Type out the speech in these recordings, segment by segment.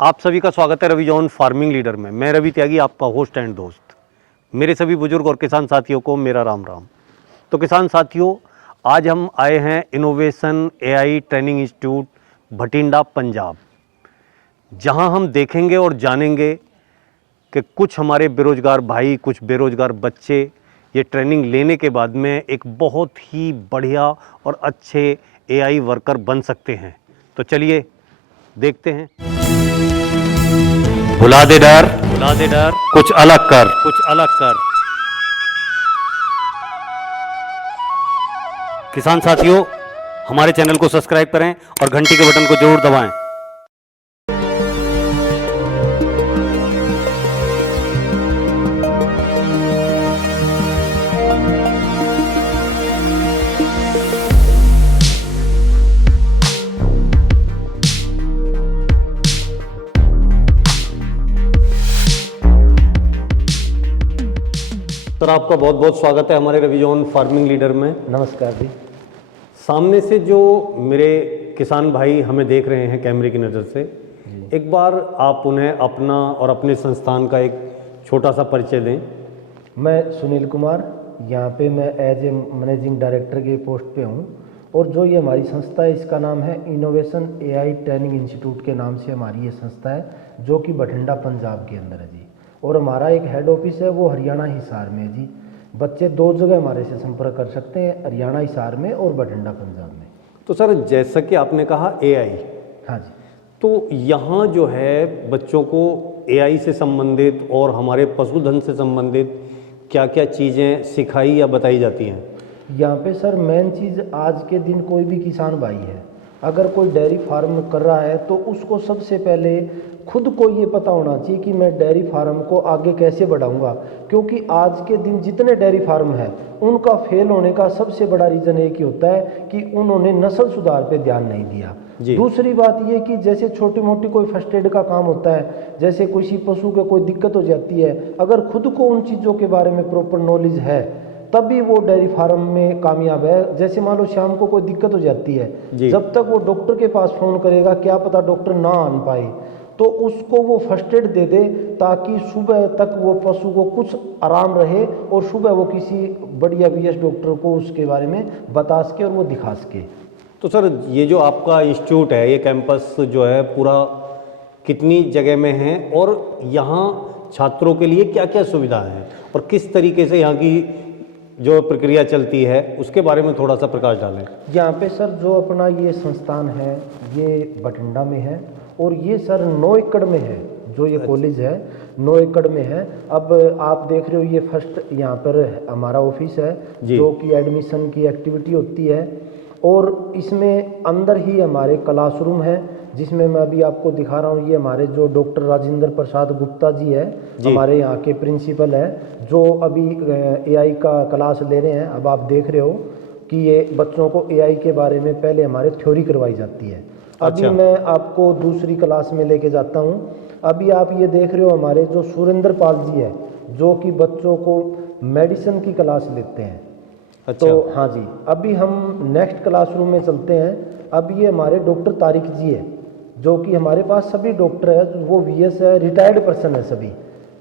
आप सभी का स्वागत है रवि जॉन फार्मिंग लीडर में। मैं रवि त्यागी, आपका होस्ट एंड दोस्त। मेरे सभी बुजुर्ग और किसान साथियों को मेरा राम राम। तो किसान साथियों, आज हम आए हैं innovation AI training institute Bathinda Punjab, जहां हम देखेंगे और जानेंगे कि कुछ हमारे बेरोजगार भाई, कुछ बेरोजगार बच्चे ये ट्रेनिंग लेने के बाद में एक बहुत ही बढ़िया और अच्छे एआई वर्कर बन सकते हैं। तो चलिए देखते हैं। भुला दे डर, कुछ अलग कर। किसान साथियों, हमारे चैनल को सब्सक्राइब करें और घंटी के बटन को जरूर दबाएं। सर, आपका बहुत बहुत स्वागत है हमारे रवि जॉन फार्मिंग लीडर में। नमस्कार जी। सामने से जो मेरे किसान भाई हमें देख रहे हैं कैमरे की नज़र से, एक बार आप उन्हें अपना और अपने संस्थान का एक छोटा सा परिचय दें। मैं सुनील कुमार, यहाँ पे मैं एज ए मैनेजिंग डायरेक्टर के पोस्ट पे हूँ, और जो ये हमारी संस्था है इसका नाम है इनोवेशन एआई ट्रेनिंग इंस्टीट्यूट के नाम से हमारी ये संस्था है, जो कि भटिंडा पंजाब के अंदर है जी। और हमारा एक हेड ऑफिस है वो हरियाणा हिसार में है जी। बच्चे दो जगह हमारे से संपर्क कर सकते हैं, हरियाणा हिसार में और भटिंडा पंजाब में। तो सर, जैसा कि आपने कहा एआई, हाँ जी, तो यहाँ जो है बच्चों को एआई से संबंधित और हमारे पशुधन से संबंधित क्या क्या चीज़ें सिखाई या बताई जाती हैं? यहाँ पे सर मेन चीज़, आज के दिन कोई भी किसान भाई है, अगर कोई डेयरी फार्म कर रहा है तो उसको सबसे पहले खुद को ये पता होना चाहिए कि मैं डेयरी फार्म को आगे कैसे बढ़ाऊंगा। क्योंकि आज के दिन जितने डेयरी फार्म है उनका फेल होने का सबसे बड़ा रीज़न एक ही होता है कि उन्होंने नस्ल सुधार पे ध्यान नहीं दिया। दूसरी बात ये कि जैसे छोटी मोटी कोई फर्स्ट एड का काम होता है, जैसे किसी पशु को कोई दिक्कत हो जाती है, अगर खुद को उन चीज़ों के बारे में प्रॉपर नॉलेज है तभी वो डेयरी फार्म में कामयाब है। जैसे मान लो शाम को कोई दिक्कत हो जाती है, जब तक वो डॉक्टर के पास फ़ोन करेगा, क्या पता डॉक्टर ना आन पाए, तो उसको वो फर्स्ट एड दे दे ताकि सुबह तक वो पशु को कुछ आराम रहे और सुबह वो किसी बढ़िया बीएस डॉक्टर को उसके बारे में बता सके और वो दिखा सके। तो सर, ये जो आपका इंस्टीट्यूट है, ये कैंपस जो है पूरा कितनी जगह में है और यहाँ छात्रों के लिए क्या क्या सुविधा है और किस तरीके से यहाँ की जो प्रक्रिया चलती है उसके बारे में थोड़ा सा प्रकाश डालें। यहाँ पे सर जो अपना ये संस्थान है ये भटिंडा में है, और ये सर 9 एकड़ में है। जो ये कॉलेज है 9 एकड़ में है। अब आप देख रहे हो ये फर्स्ट यहाँ पर हमारा ऑफिस है, जो कि एडमिशन की एक्टिविटी होती है, और इसमें अंदर ही हमारे क्लासरूम है, जिसमें मैं अभी आपको दिखा रहा हूँ। ये हमारे जो डॉक्टर राजेंद्र प्रसाद गुप्ता जी है, हमारे यहाँ के प्रिंसिपल है, जो अभी एआई का क्लास ले रहे हैं। अब आप देख रहे हो कि ये बच्चों को एआई के बारे में पहले हमारे थ्योरी करवाई जाती है। अभी मैं आपको दूसरी क्लास में लेके जाता हूँ। अभी आप ये देख रहे हो हमारे जो सुरेंद्र पाल जी है, जो कि बच्चों को मेडिसिन की क्लास लेते हैं। तो हाँ जी, अभी हम नेक्स्ट क्लासरूम में चलते हैं। अब ये हमारे डॉक्टर तारिक जी है, जो कि हमारे पास सभी डॉक्टर है, वो वीएस है, रिटायर्ड पर्सन है सभी,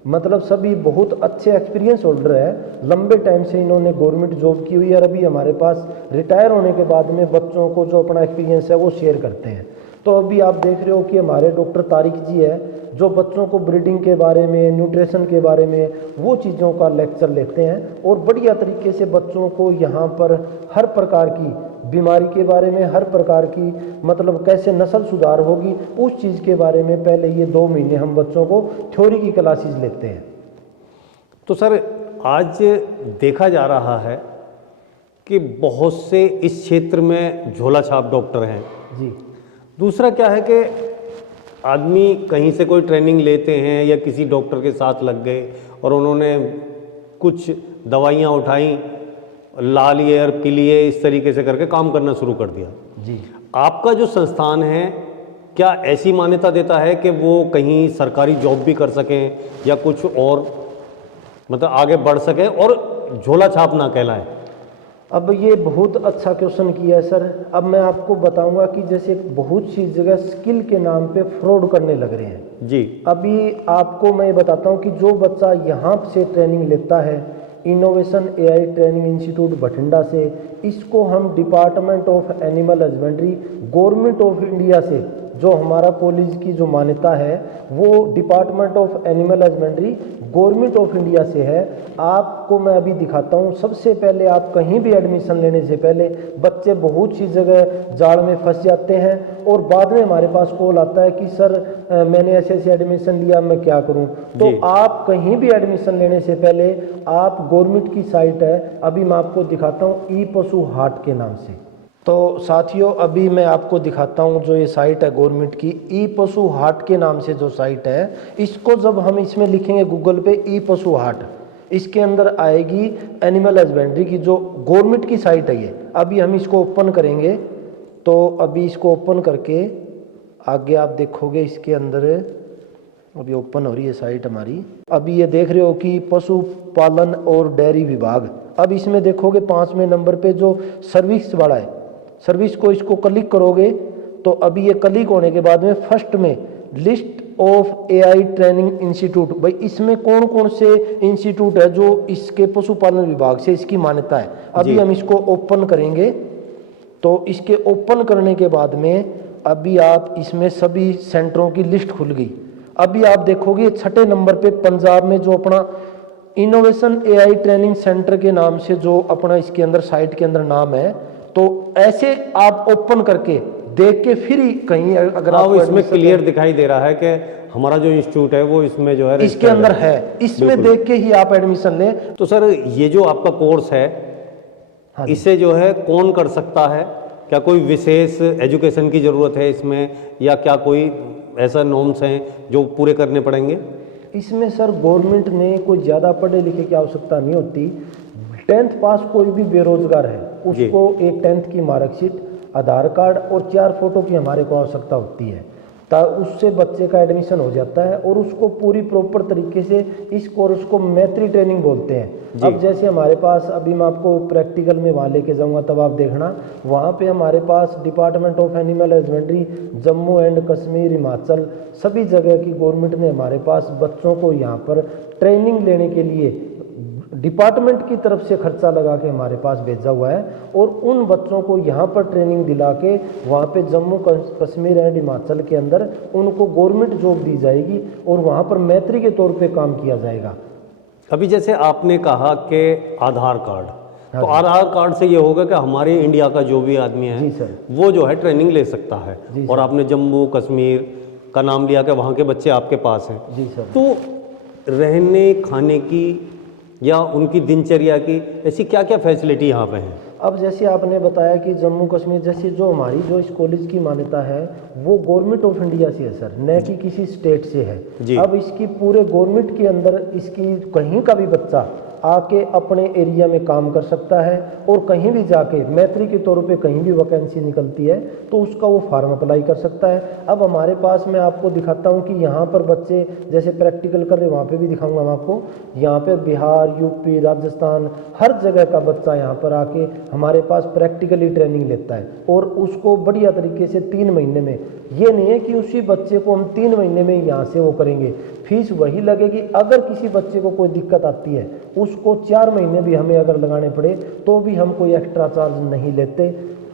मतलब सभी बहुत अच्छे एक्सपीरियंस होल्डर है। लंबे टाइम से इन्होंने गवर्नमेंट जॉब की हुई है, और अभी हमारे पास रिटायर होने के बाद में बच्चों को जो अपना एक्सपीरियंस है वो शेयर करते हैं। तो अभी आप देख रहे हो कि हमारे डॉक्टर तारिक जी है, जो बच्चों को ब्रीडिंग के बारे में, न्यूट्रिशन के बारे में, वो चीज़ों का लेक्चर लेते हैं, और बढ़िया तरीके से बच्चों को यहाँ पर हर प्रकार की बीमारी के बारे में, हर प्रकार की मतलब कैसे नस्ल सुधार होगी उस चीज़ के बारे में पहले ये 2 महीने हम बच्चों को थ्योरी की क्लासेस लेते हैं। तो सर, आज देखा जा रहा है कि बहुत से इस क्षेत्र में झोला छाप डॉक्टर हैं जी। दूसरा क्या है कि आदमी कहीं से कोई ट्रेनिंग लेते हैं या किसी डॉक्टर के साथ लग गए और उन्होंने कुछ दवाइयाँ उठाई, ला लिए और पी लिए, इस तरीके से करके काम करना शुरू कर दिया जी। आपका जो संस्थान है क्या ऐसी मान्यता देता है कि वो कहीं सरकारी जॉब भी कर सकें या कुछ और मतलब आगे बढ़ सकें और झोला छाप ना कहलाएं? अब ये बहुत अच्छा क्वेश्चन किया है सर। अब मैं आपको बताऊंगा कि जैसे बहुत सी जगह स्किल के नाम पे फ्रॉड करने लग रहे हैं जी। अभी आपको मैं बताता हूं कि जो बच्चा यहाँ से ट्रेनिंग लेता है innovation AI training institute Bathinda से, इसको हम department of animal husbandry government of India से, जो हमारा कॉलेज की जो मान्यता है वो department of animal husbandry government of India से है। आपको मैं अभी दिखाता हूँ। सबसे पहले आप कहीं भी एडमिशन लेने से पहले बच्चे बहुत सी जगह जाल में फंस जाते हैं और बाद में हमारे पास कॉल आता है कि सर मैंने ऐसे एडमिशन लिया, मैं क्या करूँ। तो आप कहीं भी एडमिशन लेने से पहले आप गवर्नमेंट की साइट है, अभी मैं आपको दिखाता हूँ, ई पशु हाट के नाम से। तो साथियों अभी मैं आपको दिखाता हूँ जो ये साइट है गवर्नमेंट की, ई पशु हाट के नाम से जो साइट है, इसको जब हम इसमें लिखेंगे गूगल पे ई पशु हाट, इसके अंदर आएगी एनिमल हस्बेंड्री की जो गवर्नमेंट की साइट है ये। अभी हम इसको ओपन करेंगे, तो अभी इसको ओपन करके आगे आप देखोगे इसके अंदर अभी ओपन हो रही है साइट हमारी। अभी ये देख रहे हो कि पशुपालन और डेयरी विभाग। अब इसमें देखोगे 5वें नंबर पे जो सर्विस वाला है, सर्विस को इसको क्लिक करोगे तो अभी ये क्लिक होने के बाद में फर्स्ट में list of AI training institute, भाई इसमें कौन कौन से इंस्टीट्यूट है जो इसके पशुपालन विभाग से इसकी मान्यता है। अभी हम इसको ओपन करेंगे, तो इसके ओपन करने के बाद में अभी आप इसमें सभी सेंटरों की लिस्ट खुल गई। अभी आप देखोगे 6ठे नंबर पे पंजाब में जो अपना इनोवेशन एआई ट्रेनिंग सेंटर के नाम से जो अपना इसके अंदर साइट के अंदर नाम है, तो ऐसे आप ओपन करके देख के फिर ही कहीं अगर आपको इसमें क्लियर दिखाई दे रहा है कि हमारा जो इंस्टीट्यूट है वो इसमें जो है इसके अंदर है, इसमें देख के ही आप एडमिशन लें। तो सर ये जो आपका कोर्स है, इसे जो है कौन कर सकता है? क्या कोई विशेष एजुकेशन की ज़रूरत है इसमें, या क्या कोई ऐसा नॉर्म्स हैं जो पूरे करने पड़ेंगे? इसमें सर गवर्नमेंट ने कोई ज़्यादा पढ़े लिखे की आवश्यकता नहीं होती। 10th पास कोई भी बेरोजगार है उसको एक 10th की मार्कशीट, आधार कार्ड और 4 फोटो की हमारे को आवश्यकता होती है, उससे बच्चे का एडमिशन हो जाता है और उसको पूरी प्रॉपर तरीके से इस कोर्स को मैत्री ट्रेनिंग बोलते हैं। अब जैसे हमारे पास अभी मैं आपको प्रैक्टिकल में वहाँ लेके जाऊँगा तब आप देखना, वहाँ पे हमारे पास department of animal husbandry Jammu and Kashmir, Himachal, सभी जगह की गवर्नमेंट ने हमारे पास बच्चों को यहाँ पर ट्रेनिंग लेने के लिए डिपार्टमेंट की तरफ से खर्चा लगा के हमारे पास भेजा हुआ है और उन बच्चों को यहाँ पर ट्रेनिंग दिला के वहाँ पे जम्मू कश्मीर एंड हिमाचल के अंदर उनको गवर्नमेंट जॉब दी जाएगी और वहाँ पर मैत्री के तौर पे काम किया जाएगा। अभी जैसे आपने कहा कि आधार कार्ड, तो आधार कार्ड से ये होगा कि हमारे इंडिया का जो भी आदमी है वो जो है ट्रेनिंग ले सकता है। और आपने जम्मू कश्मीर का नाम लिया कि वहाँ के बच्चे आपके पास हैं। जी सर। तो रहने खाने की या उनकी दिनचर्या की ऐसी क्या क्या फैसिलिटी यहाँ पे है? अब जैसे आपने बताया कि जम्मू कश्मीर जैसे जो हमारी जो इस कॉलेज की मान्यता है वो गवर्नमेंट ऑफ इंडिया से है सर, न कि किसी स्टेट से है। अब इसकी पूरे गवर्नमेंट के अंदर इसकी कहीं का भी बच्चा आके अपने एरिया में काम कर सकता है और कहीं भी जाके मैत्री के तौर पे कहीं भी वैकेंसी निकलती है तो उसका वो फार्म अप्लाई कर सकता है। अब हमारे पास मैं आपको दिखाता हूँ कि यहाँ पर बच्चे जैसे प्रैक्टिकल कर रहे, वहाँ पे भी दिखाऊंगा मैं आपको। यहाँ पे बिहार, यूपी, राजस्थान, हर जगह का बच्चा यहाँ पर आके हमारे पास प्रैक्टिकली ट्रेनिंग लेता है और उसको बढ़िया तरीके से 3 महीने में, ये नहीं है कि उसी बच्चे को हम 3 महीने में यहाँ से वो करेंगे, फीस वही लगेगी। अगर किसी बच्चे को कोई दिक्कत आती है उसको 4 महीने भी हमें अगर लगाने पड़े तो भी हम कोई एक्स्ट्रा चार्ज नहीं लेते।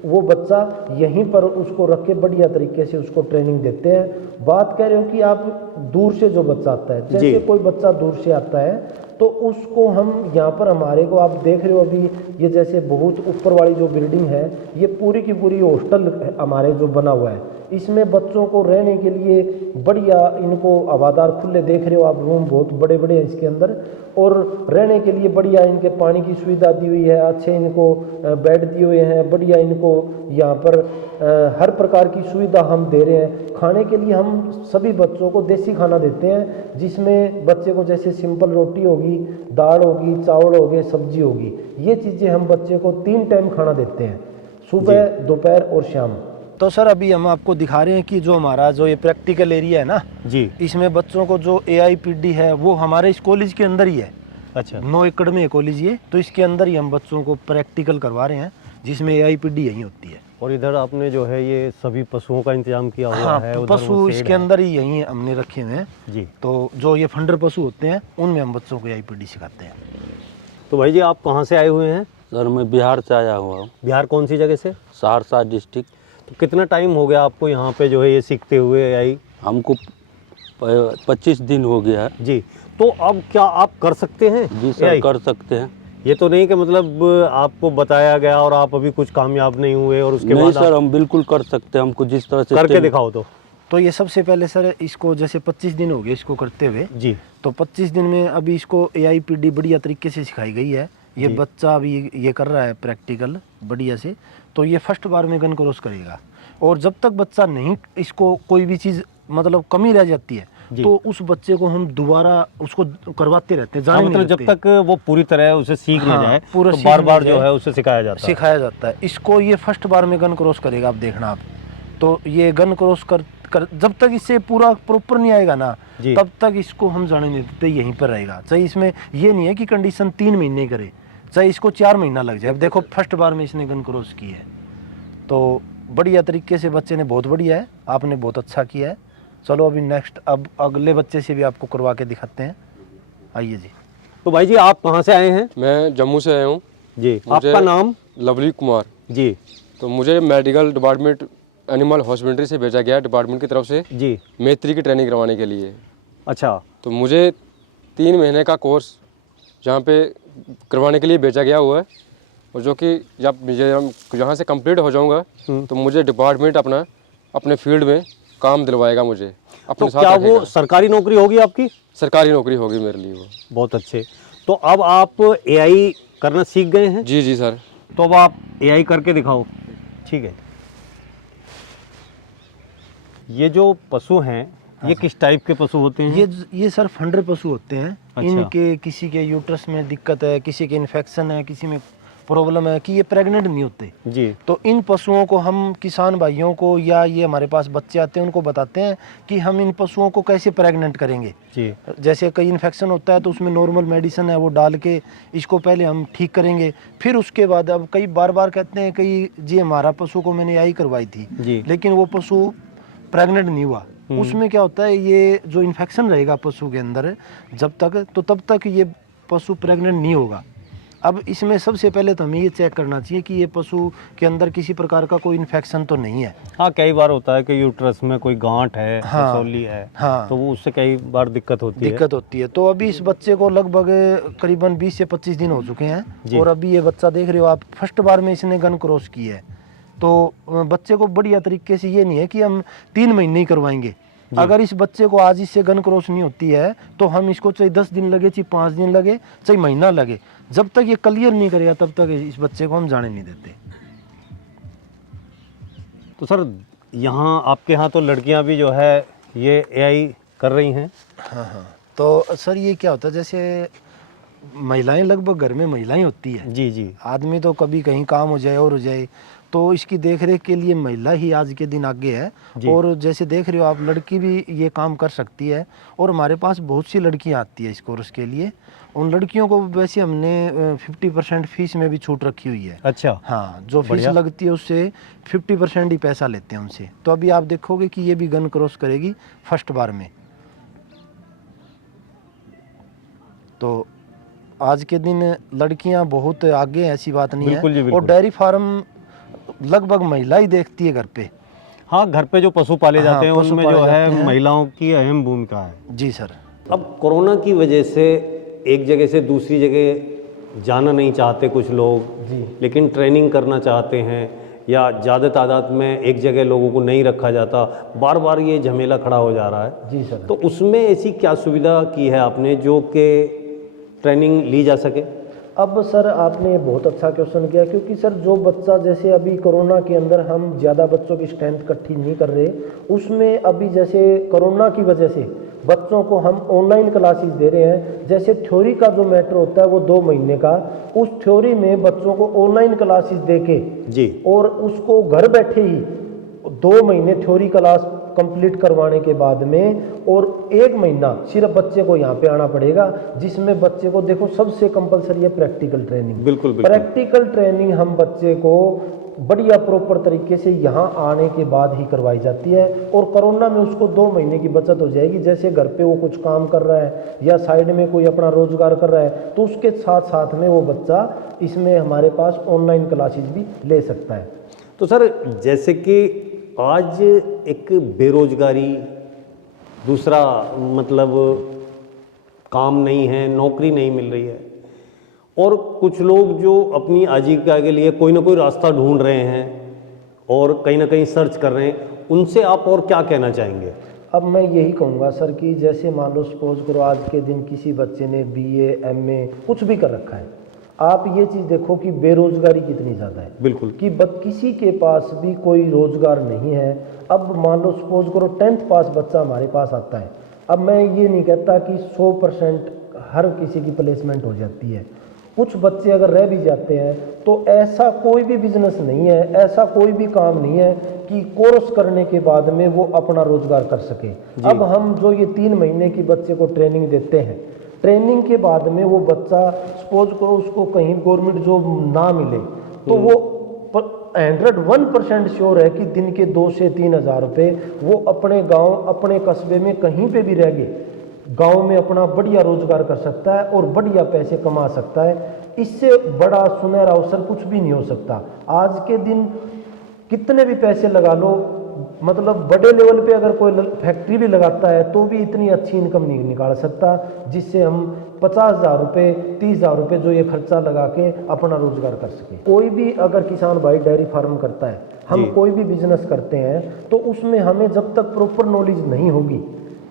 वो बच्चा यहीं पर उसको रख के बढ़िया तरीके से उसको ट्रेनिंग देते हैं। बात कह रहे हो कि आप दूर से जो बच्चा आता है, जैसे कोई बच्चा दूर से आता है तो उसको हम यहाँ पर हमारे को आप देख रहे हो अभी ये जैसे बहुत ऊपर वाली जो बिल्डिंग है ये पूरी की पूरी हॉस्टल हमारे जो बना हुआ है, इसमें बच्चों को रहने के लिए बढ़िया इनको हवादार खुले देख रहे हो आप, रूम बहुत बड़े बड़े हैं इसके अंदर और रहने के लिए बढ़िया इनके पानी की सुविधा दी हुई है, अच्छे इनको बेड दिए हुए हैं, बढ़िया इनको यहाँ पर हर प्रकार की सुविधा हम दे रहे हैं। खाने के लिए हम सभी बच्चों को देसी खाना देते हैं जिसमें बच्चे को जैसे सिंपल रोटी होगी, दाल होगी, चावल हो गए, सब्जी होगी, ये चीज़ें हम बच्चे को 3 टाइम खाना देते हैं, सुबह, दोपहर और शाम। तो सर अभी हम आपको दिखा रहे हैं कि जो हमारा जो ये प्रैक्टिकल एरिया है ना जी, इसमें बच्चों को जो AIPD है वो हमारे इस कॉलेज के अंदर ही है। अच्छा 9 एकड़ में है कॉलेज ये, तो इसके अंदर ही हम बच्चों को प्रैक्टिकल करवा रहे हैं जिसमें AIPD यही होती है। और इधर आपने जो है ये सभी पशुओं का इंतजाम किया हुआ हाँ, है, उधर पशु वो शेड इसके है। अंदर ही यही हमने रखे हुए हैं। जी। तो जो ये फंडर पशु होते हैं उनमें हम बच्चों को AIPD सिखाते हैं। तो भाई जी आप कहाँ से आए हुए हैं? सर मैं बिहार से आया हुआ हूँ, बिहार कौन सी जगह से? सहरसा डिस्ट्रिक्ट। तो कितना टाइम हो गया आपको यहाँ पे जो है ये सीखते हुए AI? हमको 25 दिन हो गया है। जी। तो अब क्या आप कर सकते हैं? जी सर AI? कर सकते हैं। ये तो नहीं कि मतलब आपको बताया गया और आप अभी कुछ कामयाब नहीं हुए और उसके नहीं बाद सर, हम बिल्कुल कर सकते हैं, हमको जिस तरह से करके दिखाओ तो ये सबसे पहले सर इसको जैसे 25 दिन हो गए इसको करते हुए, जी। तो 25 दिन में अभी इसको AIPD बढ़िया तरीके से सिखाई गई है। ये जी। बच्चा अभी ये कर रहा है प्रैक्टिकल बढ़िया से, तो ये फर्स्ट बार में गन क्रॉस करेगा। और जब तक बच्चा नहीं, इसको कोई भी चीज़ मतलब कमी रह जाती है जी। तो उस बच्चे को हम दोबारा उसको करवाते रहते हैं, हाँ, जाने मतलब नहीं जब देते। तक वो पूरी तरह उसे सीख हाँ, नहीं जाए पूरा तो सीख बार नहीं बार जो जाए, है उसे सिखाया जाता है। सिखाया जाता है। इसको ये फर्स्ट बार में गन क्रॉस करेगा, आप देखना आप। तो ये गन क्रॉस कर जब तक इससे पूरा प्रॉपर नहीं आएगा ना, जी। तब तक इसको हम जाने नहीं देते, यहीं पर रहेगा। चाहे इसमें ये नहीं है कि कंडीशन 3 महीने करे, चाहे इसको 4 महीना लग जाए। अब देखो फर्स्ट बार में इसने गन क्रॉस की है, तो बढ़िया तरीके से बच्चे ने, बहुत बढ़िया है, आपने बहुत अच्छा किया है। चलो अभी नेक्स्ट, अब अगले बच्चे से भी आपको करवा के दिखाते हैं, आइए जी। तो भाई जी आप कहाँ से आए हैं? मैं जम्मू से आया हूँ। जी। मुझे- आपका नाम? लवली कुमार। जी। तो मुझे मेडिकल डिपार्टमेंट एनिमल हॉस्पिटल से भेजा गया डिपार्टमेंट की तरफ से जी। मैत्री की ट्रेनिंग करवाने के लिए। अच्छा। तो मुझे 3 महीने का कोर्स जहाँ पे करवाने के लिए भेजा गया हुआ है, और जो कि जब यहाँ से कंप्लीट हो जाऊँगा तो मुझे डिपार्टमेंट अपने फील्ड में काम दिलवाएगा मुझे, अपने तो साथ क्या वो रखेगा। सरकारी नौकरी होगी आपकी? सरकारी नौकरी होगी मेरे लिए वो। बहुत अच्छे। तो अब आप AI करना सीख गए हैं? जी जी सर। तो अब आप AI करके दिखाओ। ठीक है। ये जो पशु हैं ये किस टाइप के पशु होते हैं? ये सर फंडर पशु होते हैं। अच्छा। इनके किसी के यूट्रस में दिक्कत है, किसी के इन्फेक्शन है, किसी में प्रॉब्लम है कि ये प्रेग्नेंट नहीं होते। जी। तो इन पशुओं को हम किसान भाइयों को, या ये हमारे पास बच्चे आते हैं, उनको बताते हैं कि हम इन पशुओं को कैसे प्रेग्नेंट करेंगे। जी। जैसे कई इन्फेक्शन होता है तो उसमें नॉर्मल मेडिसिन है वो डाल के इसको पहले हम ठीक करेंगे, फिर उसके बाद अब कई बार कहते हैं कई जी हमारा पशु को मैंने AI करवाई थी जी। लेकिन वो पशु प्रेग्नेंट नहीं हुआ। उसमें क्या होता है, ये जो इन्फेक्शन रहेगा पशु के अंदर जब तक, तो तब तक ये पशु प्रेग्नेंट नहीं होगा। अब इसमें सबसे पहले तो हमें ये चेक करना चाहिए कि ये पशु के अंदर किसी प्रकार का कोई इन्फेक्शन तो नहीं है। हाँ, कई बार होता है कि यूट्रस में कोई गांठ है, हाँ, रसौली है, हाँ, तो वो उससे कई बार दिक्कत होती है। तो अभी इस बच्चे को लगभग करीबन 20 से 25 दिन हो चुके जी। हैं, और अभी ये बच्चा देख रहे हो आप, फर्स्ट बार में इसने गन क्रॉस की है। तो बच्चे को बढ़िया तरीके से, ये नहीं है कि हम 3 महीने ही करवाएंगे। अगर इस बच्चे को आज इससे गन क्रॉस नहीं होती है तो हम इसको चाहे 10 दिन लगे, चाहे 5 दिन लगे, चाहे महीना लगे, जब तक ये क्लियर नहीं करेगा तब तक इस बच्चे को हम जाने नहीं देते। तो सर यहाँ आपके यहाँ तो लड़कियाँ भी जो है ये AI कर रही हैं? हाँ। तो सर ये क्या होता है, जैसे महिलाएं, लगभग घर में महिलाएं होती है। जी जी। आदमी तो कभी कहीं काम हो जाए और हो जाए, तो इसकी देखरेख के लिए महिला ही आज के दिन आगे है। और जैसे देख रहे हो आप, लड़की भी ये काम कर सकती है, और हमारे पास बहुत सी लड़कियां आती है इस कोर्स के लिए। उन लड़कियों को वैसे हमने 50% फीस में भी छूट रखी हुई है। अच्छा। हाँ, जो फीस लगती है उससे 50% ही पैसा लेते हैं उनसे। तो अभी आप देखोगे कि ये भी गन क्रॉस करेगी फर्स्ट बार में। तो आज के दिन लड़कियां बहुत आगे हैं, ऐसी बात नहीं बिल्कुल जी, है। बिल्कुल। और डेयरी फार्म लगभग महिला ही देखती है घर पे। हाँ, घर पे जो पशु पाले जाते हैं हाँ, पशु उनमें पाले जो जाते है हैं। महिलाओं की अहम भूमिका है। जी सर। अब कोरोना की वजह से एक जगह से दूसरी जगह जाना नहीं चाहते कुछ लोग जी। लेकिन ट्रेनिंग करना चाहते हैं, या ज़्यादा तादाद में एक जगह लोगों को नहीं रखा जाता, बार बार ये झमेला खड़ा हो जा रहा है। जी सर। तो उसमें ऐसी क्या सुविधा की है आपने जो कि ट्रेनिंग ली जा सके? अब सर आपने बहुत अच्छा क्वेश्चन किया, क्योंकि सर जो बच्चा, जैसे अभी कोरोना के अंदर हम ज़्यादा बच्चों की स्ट्रेंथ इकट्ठी नहीं कर रहे, उसमें अभी जैसे कोरोना की वजह से बच्चों को हम ऑनलाइन क्लासेस दे रहे हैं। जैसे थ्योरी का जो मैटर होता है वो 2 महीने का, उस थ्योरी में बच्चों को ऑनलाइन क्लासेस दे के जी, और उसको घर बैठे ही 2 महीने थ्योरी क्लास कंप्लीट करवाने के बाद में और 1 महीना सिर्फ बच्चे को यहाँ पे आना पड़ेगा, जिसमें बच्चे को देखो सबसे कंपलसरी है प्रैक्टिकल ट्रेनिंग। बिल्कुल बिल्कुल। प्रैक्टिकल ट्रेनिंग हम बच्चे को बढ़िया प्रॉपर तरीके से यहाँ आने के बाद ही करवाई जाती है, और कोरोना में उसको 2 महीने की बचत हो जाएगी। जैसे घर पे वो कुछ काम कर रहा है या साइड में कोई अपना रोजगार कर रहा है, तो उसके साथ साथ में वो बच्चा इसमें हमारे पास ऑनलाइन क्लासेस भी ले सकता है। तो सर जैसे कि आज एक बेरोजगारी, दूसरा मतलब काम नहीं है, नौकरी नहीं मिल रही है, और कुछ लोग जो अपनी आजीविका के लिए कोई ना कोई रास्ता ढूंढ रहे हैं और कहीं ना कहीं सर्च कर रहे हैं, उनसे आप और क्या कहना चाहेंगे? अब मैं यही कहूँगा सर कि जैसे मान लो सपोज करो आज के दिन किसी बच्चे ने BA MA कुछ भी कर रखा है, आप ये चीज़ देखो कि बेरोजगारी कितनी ज़्यादा है। बिल्कुल। कि किसी के पास भी कोई रोजगार नहीं है। अब मान लो सपोज करो 10th पास बच्चा हमारे पास आता है, अब मैं ये नहीं कहता कि 100% हर किसी की प्लेसमेंट हो जाती है, कुछ बच्चे अगर रह भी जाते हैं तो ऐसा कोई भी बिजनेस नहीं है, ऐसा कोई भी काम नहीं है कि कोर्स करने के बाद में वो अपना रोजगार कर सके। अब हम जो ये 3 महीने की बच्चे को ट्रेनिंग देते हैं, ट्रेनिंग के बाद में वो बच्चा सपोज करो उसको कहीं गवर्नमेंट जॉब ना मिले तो वो 101% श्योर है कि दिन के 2 से 3 हज़ार रुपये वो अपने गांव अपने कस्बे में कहीं पे भी रह गए गांव में अपना बढ़िया रोजगार कर सकता है और बढ़िया पैसे कमा सकता है। इससे बड़ा सुनहरा अवसर कुछ भी नहीं हो सकता। आज के दिन कितने भी पैसे लगा लो, मतलब बड़े लेवल पे अगर कोई फैक्ट्री भी लगाता है तो भी इतनी अच्छी इनकम नहीं निकाल सकता जिससे हम 50,000 रुपये 30,000 रुपये जो ये खर्चा लगा के अपना रोजगार कर सके। कोई भी अगर किसान भाई डेयरी फार्म करता है, हम कोई भी बिजनेस करते हैं, तो उसमें हमें जब तक प्रॉपर नॉलेज नहीं होगी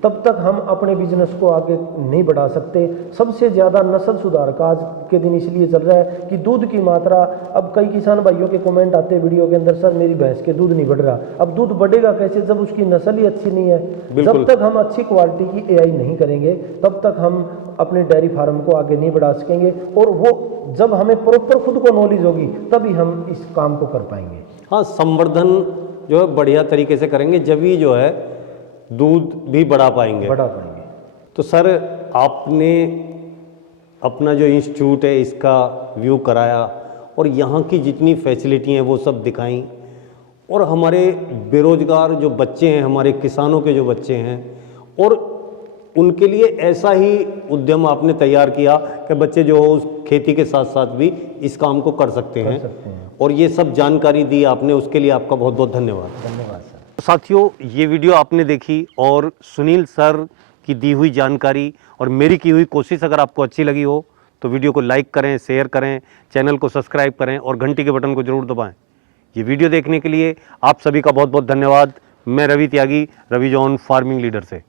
तब तक हम अपने बिजनेस को आगे नहीं बढ़ा सकते। सबसे ज़्यादा नस्ल सुधार का आज के दिन इसलिए चल रहा है कि दूध की मात्रा, अब कई किसान भाइयों के कमेंट आते हैं वीडियो के अंदर, सर मेरी भैंस के दूध नहीं बढ़ रहा। अब दूध बढ़ेगा कैसे जब उसकी नस्ल ही अच्छी नहीं है। जब तक हम अच्छी क्वालिटी की AI नहीं करेंगे तब तक हम अपने डेयरी फार्म को आगे नहीं बढ़ा सकेंगे, और वो जब हमें प्रॉपर खुद को नॉलेज होगी तभी हम इस काम को कर पाएंगे। हाँ, संवर्धन जो है बढ़िया तरीके से करेंगे, जब ही जो है दूध भी बढ़ा पाएंगे। तो सर आपने अपना जो इंस्टीट्यूट है इसका व्यू कराया और यहाँ की जितनी फैसिलिटी हैं वो सब दिखाई, और हमारे बेरोजगार जो बच्चे हैं, हमारे किसानों के जो बच्चे हैं, और उनके लिए ऐसा ही उद्यम आपने तैयार किया कि बच्चे जो उस खेती के साथ साथ भी इस काम को कर सकते हैं। और ये सब जानकारी दी आपने, उसके लिए आपका बहुत बहुत धन्यवाद। धन्यवाद सर। साथियों, ये वीडियो आपने देखी और सुनील सर की दी हुई जानकारी और मेरी की हुई कोशिश अगर आपको अच्छी लगी हो तो वीडियो को लाइक करें, शेयर करें, चैनल को सब्सक्राइब करें और घंटी के बटन को जरूर दबाएं। ये वीडियो देखने के लिए आप सभी का बहुत बहुत धन्यवाद। मैं रवि त्यागी, रवि जॉन फार्मिंग लीडर से।